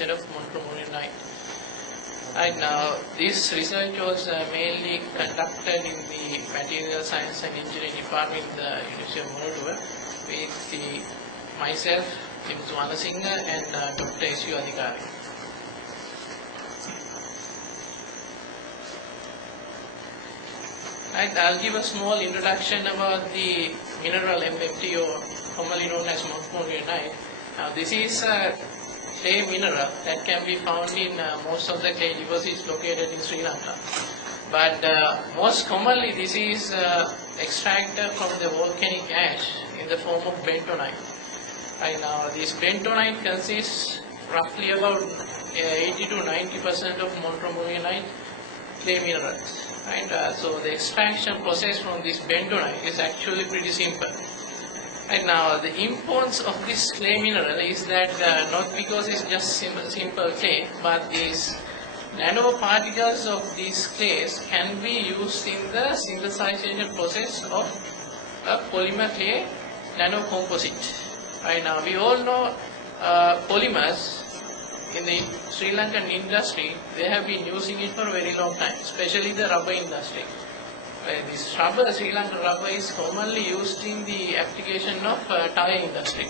instead of Montmorillonite. Right now, this research was mainly conducted in the Material Science and Engineering Department in the University of Montmorillonite with myself, Dimuthu Wanasinghe, and Dr. S.U. Adhikari. Right, I'll give a small introduction about the mineral MMT, or commonly known as Montmorillonite. Now, this is a clay mineral that can be found in most of the clay deposits located in Sri Lanka. But most commonly, this is extracted from the volcanic ash in the form of bentonite. Right now, this bentonite consists roughly about 80 to 90% of Montmorillonite clay minerals. Right, so the extraction process from this bentonite is actually pretty simple. Right now, the importance of this clay mineral is that not because it's just simple clay, but these nanoparticles of these clays can be used in the synthesization process of a polymer clay nanocomposite. Right now, we all know polymers in the Sri Lankan industry. They have been using it for a very long time, especially the rubber industry. This rubber, Sri Lankan rubber, is commonly used in the application of tire industry.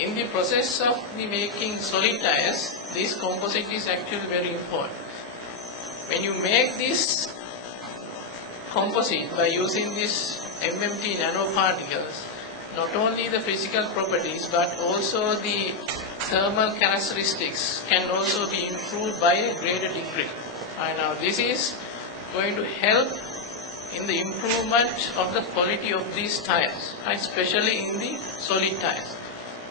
In the process of the making solid tires, this composite is actually very important. When you make this composite by using this MMT nanoparticles, not only the physical properties but also the thermal characteristics can also be improved by a greater degree. And now this is going to help in the improvement of the quality of these tires, especially in the solid tires.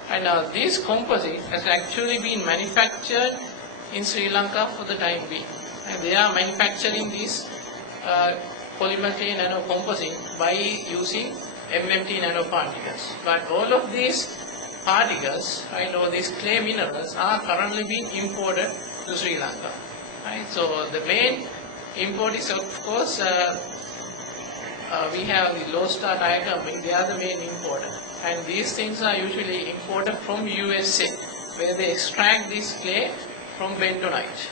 And now this composite has actually been manufactured in Sri Lanka for the time being. And they are manufacturing this polymer clay nanocomposite by using MMT nanoparticles. But all of these particles, or these clay minerals, are currently being imported to Sri Lanka. Right? So the main import is, of course, we have the Low Star Tire Company. They are the main importer, and these things are usually imported from USA, where they extract this clay from bentonite.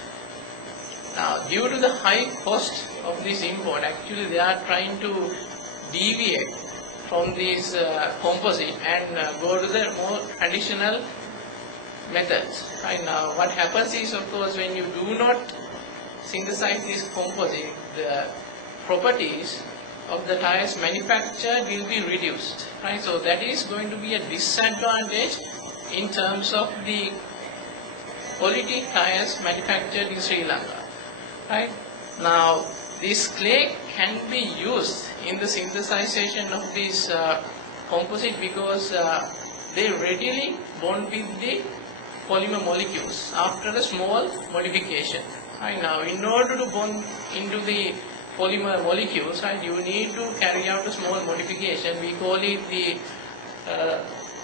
Now, due to the high cost of this import, actually they are trying to deviate from this composite and go to the more traditional methods. Right now, what happens is, of course, when you do not synthesize this composite, the properties of the tires manufactured will be reduced. Right, so that is going to be a disadvantage in terms of the quality tires manufactured in Sri Lanka. Right now, this clay can be used in the synthesization of this composite because they readily bond with the polymer molecules after a small modification. Right now, in order to bond into the polymer molecules, right, you need to carry out a small modification. We call it the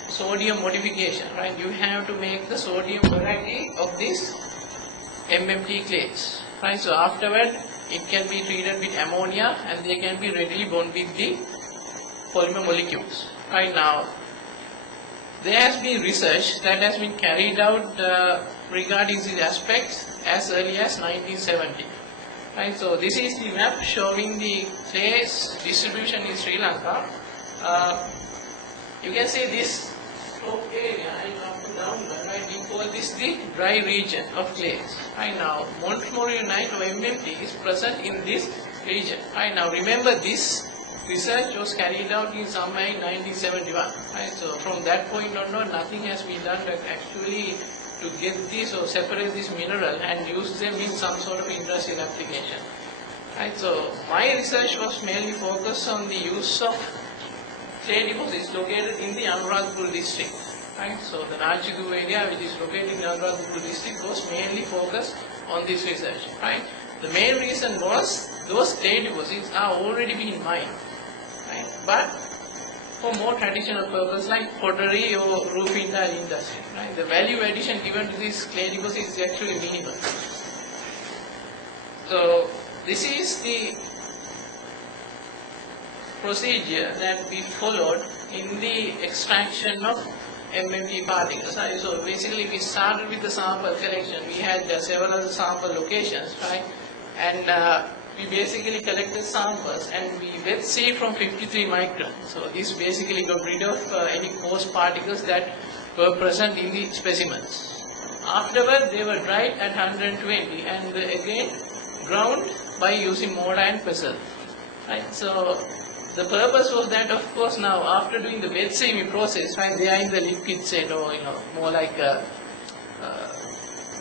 sodium modification. Right, you have to make the sodium variety of this MMT clays. Right, so afterward, it can be treated with ammonia and they can be readily bond with the polymer molecules. Right now, there has been research that has been carried out regarding these aspects as early as 1970. Right, so this is the map showing the clay's distribution in Sri Lanka. You can see this slope area up to downward. Right, we call this the dry region of clays. Right now, Montmorillonite or MMT is present in this region. Right now, remember this research was carried out in somewhere in 1971. Right, so from that point onward, nothing has been done to actually to get this or separate this mineral and use them in some sort of industrial application. Right, so my research was mainly focused on the use of clay deposits located in the Anuradhapura district. Right, so the Nachchaduwa area, which is located in Anuradhapura district, was mainly focused on this research. Right, the main reason was those clay deposits are already being mined. Right, but for more traditional purpose like pottery or roofing tile industry. Right? The value addition given to these clay deposits is actually minimal. So this is the procedure that we followed in the extraction of MMT particles. Right? So basically we started with the sample collection. We had several sample locations, right? And we basically collected samples and we wet sealed from 53 microns. So this basically got rid of any coarse particles that were present in the specimens. Afterward, they were dried at 120 and again ground by using mortar and pestle. Right? So the purpose was that, of course, now after doing the wet seaming process, right, they are in the liquid state, or more like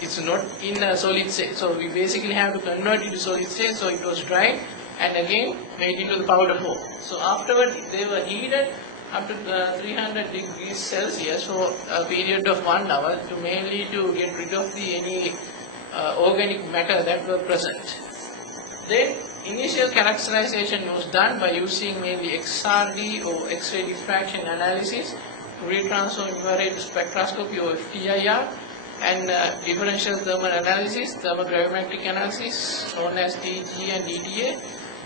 it's not in a solid state. So we basically have to convert it to solid state. So it was dried and again made into the powder form. So afterward, they were heated up to 300 degrees Celsius for a period of 1 hour to mainly to get rid of any organic matter that were present. Then initial characterization was done by using mainly XRD or X-ray diffraction analysis, Fourier transform infrared spectroscopy or FTIR, and differential thermal analysis, thermogravimetric analysis known as TG and DTA.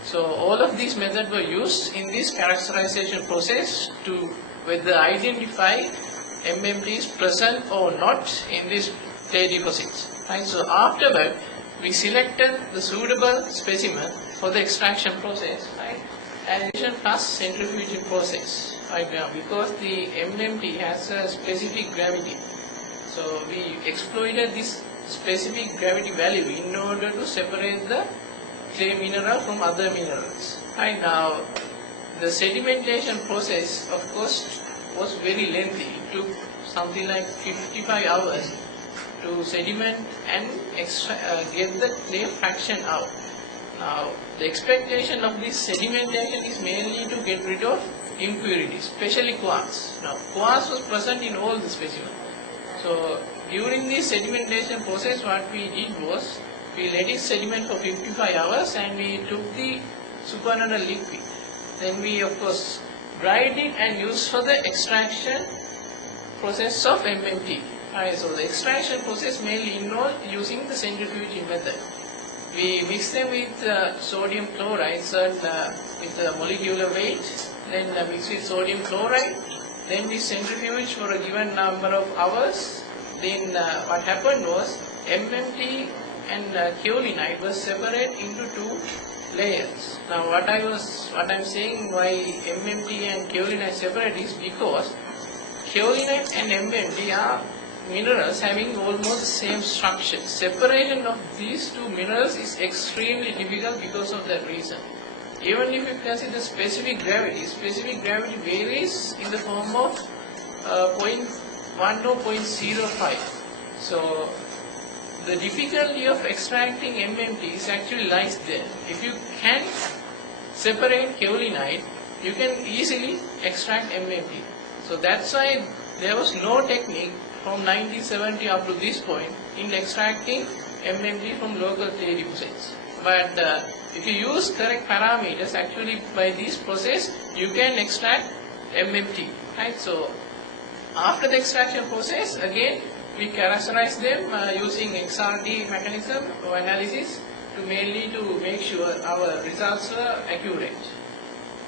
So all of these methods were used in this characterization process to whether identify MMTs present or not in these clay deposits. Right? So afterward, we selected the suitable specimen for the extraction process, right? Addition plus centrifuging process, right? Because the MMT has a specific gravity. So we exploited this specific gravity value in order to separate the clay mineral from other minerals. Right now, the sedimentation process, of course, was very lengthy. It took something like 55 hours to sediment and get the clay fraction out. Now, the expectation of this sedimentation is mainly to get rid of impurities, especially quartz. Now, quartz was present in all the specimens. So, during this sedimentation process, what we did was, we let it sediment for 55 hours and we took the supernodal liquid. Then we, of course, dried it and used for the extraction process of MMT. Right, so the extraction process mainly involved using the centrifuging method. We mix them with sodium chloride with a molecular weight, then mix with sodium chloride, then we centrifuge for a given number of hours. Then what happened was MMT and kaolinite was separated into two layers. Now what I'm saying why MMT and kaolinite separate is because kaolinite and MMT are minerals having almost the same structure. Separation of these two minerals is extremely difficult because of that reason. Even if you consider specific gravity varies in the form of 0.1 or 0.05. So the difficulty of extracting MMT is actually lies there. If you can separate kaolinite, you can easily extract MMT. So that's why there was no technique from 1970 up to this point in extracting MMT from local clay deposits. But if you use correct parameters, actually by this process you can extract MMT. Right? So after the extraction process, again we characterize them using XRD mechanism or analysis to mainly to make sure our results are accurate.